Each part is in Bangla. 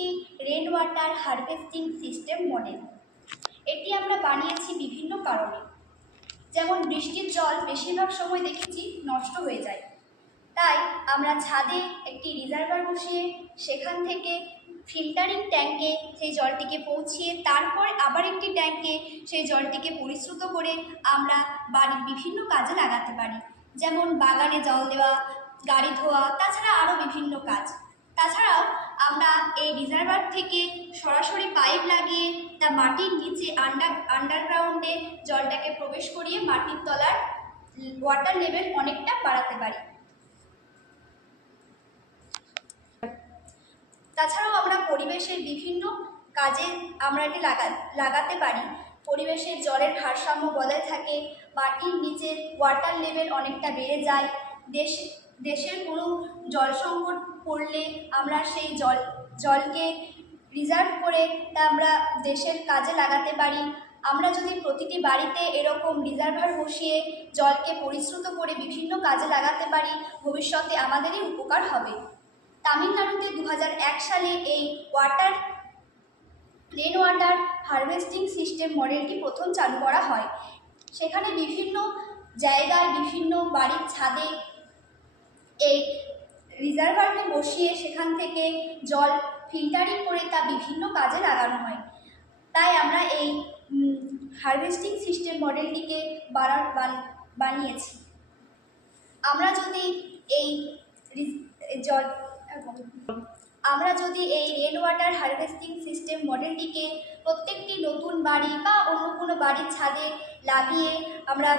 একটি rain water harvesting system model. এটি আমরা বানিয়েছি বিভিন্ন কারণে, যেমন বৃষ্টির জল বেশিরভাগ সময় দেখেছি নষ্ট হয়ে যায়, তাই আমরা ছাদে একটি রিজার্ভার বসিয়ে সেখান থেকে ফিল্টারিং ট্যাঙ্কে সেই জলটিকে পৌঁছিয়ে তারপর আবার একটি ট্যাঙ্কে সেই জলটিকে পরিশ্রুত করে আমরা বাড়ির বিভিন্ন কাজে লাগাতে পারি, যেমন বাগানে জল দেওয়া, গাড়ি ধোয়া, তাছাড়া আরও বিভিন্ন কাজ। তাছাড়াও আমরা এই রিজার্ভার থেকে সরাসরি পাইপ লাগিয়ে তা মাটির নিচে আন্ডারগ্রাউন্ডে জলটাকে প্রবেশ করিয়ে মাটির তলার ওয়াটার লেভেল অনেকটা বাড়াতে পারি। তাছাড়াও আমরা পরিবেশের বিভিন্ন কাজে আমরা এটি লাগাতে পারি। পরিবেশের জলের ভারসাম্য বজায় থাকে, মাটির নিচের ওয়াটার লেভেল অনেকটা বেড়ে যায়। দেশের কোনো জল সংকট পড়লে আমরা সেই জলকে রিজার্ভ করে তা আমরা দেশের কাজে লাগাতে পারি। আমরা যদি প্রতিটি বাড়িতে এরকম রিজার্ভার বসিয়ে জলকে পরিশ্রুত করে বিভিন্ন কাজে লাগাতে পারি, ভবিষ্যতে আমাদেরই উপকার হবে। তামিলনাড়ুতে 2001 সালে এই রেন ওয়াটার হারভেস্টিং সিস্টেম মডেলটি প্রথম চালু করা হয়। সেখানে বিভিন্ন জায়গায় বিভিন্ন বাড়ির ছাদে এই রিজার্ভারকে বসিয়ে সেখান থেকে জল ফিল্টারিং করে তা বিভিন্ন কাজে লাগানো হয়। তাই আমরা এই হারভেস্টিং সিস্টেম মডেলটিকে বানিয়েছি। আমরা যদি এই রেন ওয়াটার হারভেস্টিং সিস্টেম মডেলটিকে প্রত্যেকটি নতুন বাড়ি বা অন্য কোনো বাড়ির ছাদে লাগিয়ে আমরা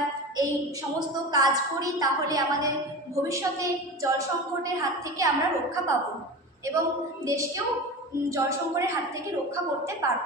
এই সমস্ত কাজ করি, তাহলে আমাদের ভবিষ্যতে জল সংকটের হাত থেকে আমরা রক্ষা পাব এবং দেশকেও জল সংকটের হাত থেকে রক্ষা করতে পারব।